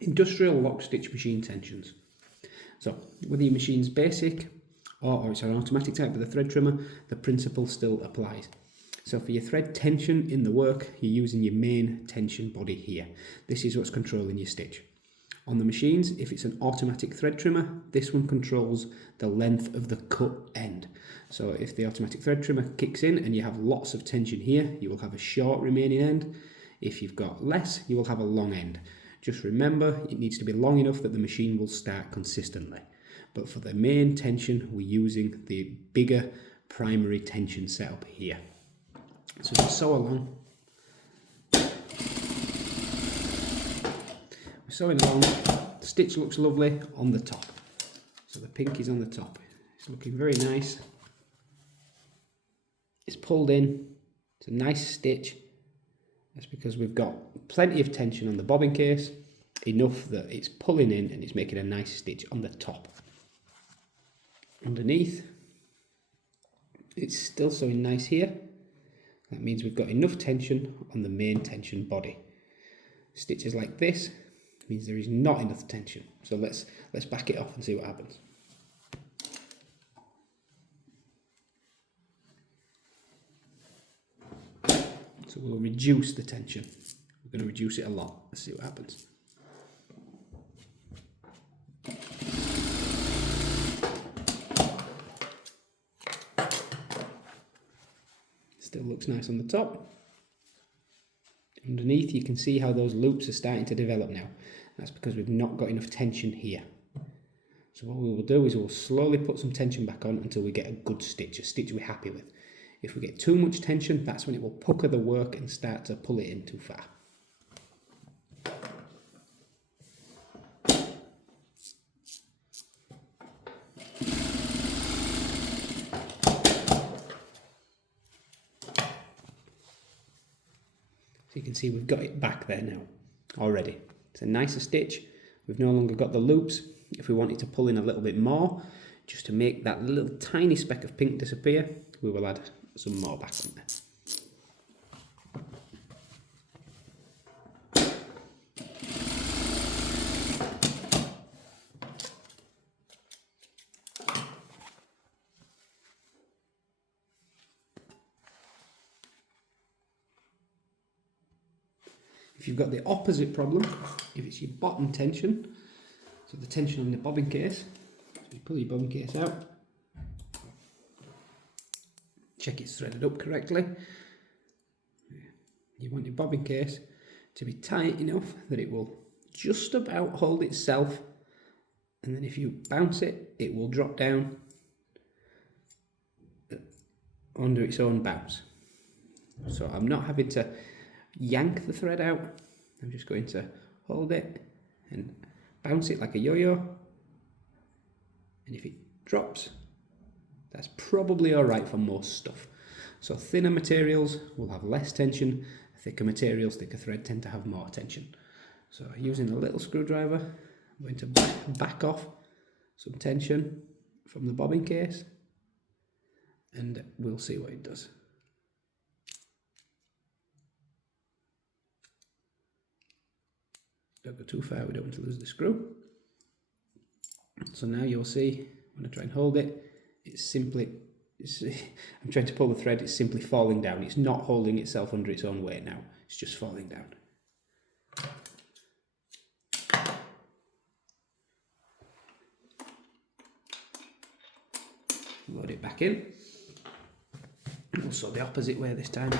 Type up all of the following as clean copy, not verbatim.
Industrial lock stitch machine tensions. So whether your machine's basic or it's an automatic type with a thread trimmer, the principle still applies. So for your thread tension in the work, you're using your main tension body here. This is what's controlling your stitch. On the machines, if it's an automatic thread trimmer, this one controls the length of the cut end. So if the automatic thread trimmer kicks in and you have lots of tension here, you will have a short remaining end. If you've got less, you will have a long end. Just remember, it needs to be long enough that the machine will start consistently. But for the main tension, we're using the bigger primary tension setup here. So just sew along. We're sewing along. The stitch looks lovely on the top. So the pink is on the top. It's looking very nice. It's pulled in. It's a nice stitch. That's because we've got plenty of tension on the bobbin case, enough that it's pulling in and it's making a nice stitch on the top. Underneath, it's still sewing nice here. That means we've got enough tension on the main tension body. Stitches like this means there is not enough tension. So let's back it off and see what happens. So we'll reduce the tension. We're going to reduce it a lot. Let's see what happens. Still looks nice on the top. Underneath you can see how those loops are starting to develop now. That's because we've not got enough tension here. So what we will do is we'll slowly put some tension back on until we get a good stitch, a stitch we're happy with. If we get too much tension, that's when it will pucker the work and start to pull it in too far. So you can see we've got it back there now already. It's a nicer stitch. We've no longer got the loops. If we wanted to pull in a little bit more, just to make that little tiny speck of pink disappear, we will add some more back on there. If you've got the opposite problem, if it's your bottom tension, so the tension on the bobbin case, so you pull your bobbin case out, check it's threaded up correctly. You want your bobbin case to be tight enough that it will just about hold itself, and then if you bounce it, it will drop down under its own bounce. So I'm not having to yank the thread out, I'm just going to hold it and bounce it like a yo-yo, and if it drops, that's probably alright for most stuff. So thinner materials will have less tension, thicker materials, thicker thread tend to have more tension. So using a little screwdriver, I'm going to back off some tension from the bobbin case, and we'll see what it does. Don't go too far, we don't want to lose the screw. So now you'll see, when I try and hold it, I'm trying to pull the thread, it's simply falling down. It's not holding itself under its own weight now, it's just falling down. Load it back in. We'll sew the opposite way this time.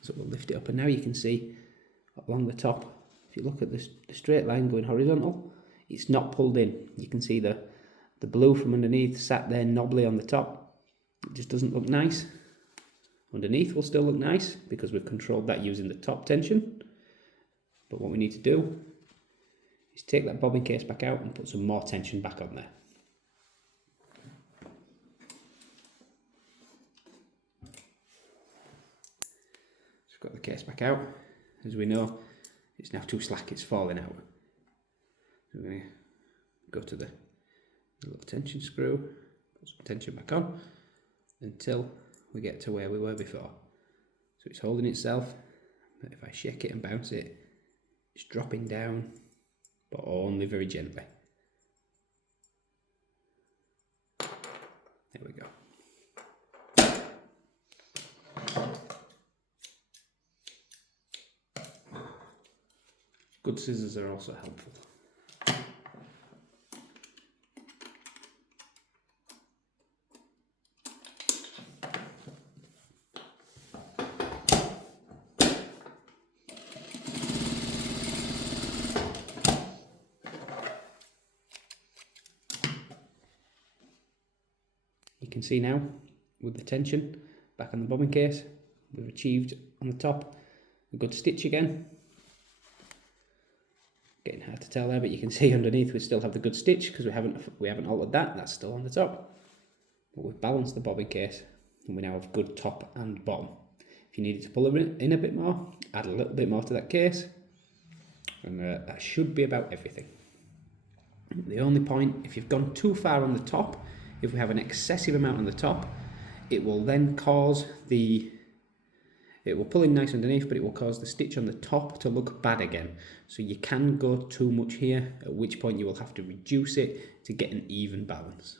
So we'll lift it up, and now you can see along the top, if you look at the straight line going horizontal, it's not pulled in. You can see the blue from underneath sat there knobbly on the top. It just doesn't look nice. Underneath will still look nice because we've controlled that using the top tension. But what we need to do is take that bobbin case back out and put some more tension back on there. Just got the case back out. As we know, it's now too slack, it's falling out. So we're going to go to the little tension screw, put some tension back on. until we get to where we were before. So it's holding itself, but if I shake it and bounce it, it's dropping down, but only very gently. There we go. Good scissors are also helpful. You can see now, with the tension back on the bobbin case, we've achieved on the top a good stitch again. Getting hard to tell there, but you can see underneath we still have the good stitch because we haven't altered that. That's still on the top. But we've balanced the bobbin case and we now have good top and bottom. If you needed to pull it in a bit more, add a little bit more to that case, and that should be about everything. The only point, if you've gone too far on the top, if we have an excessive amount on the top, it will then cause it will pull in nice underneath, but it will cause the stitch on the top to look bad again. So you can go too much here, at which point you will have to reduce it to get an even balance.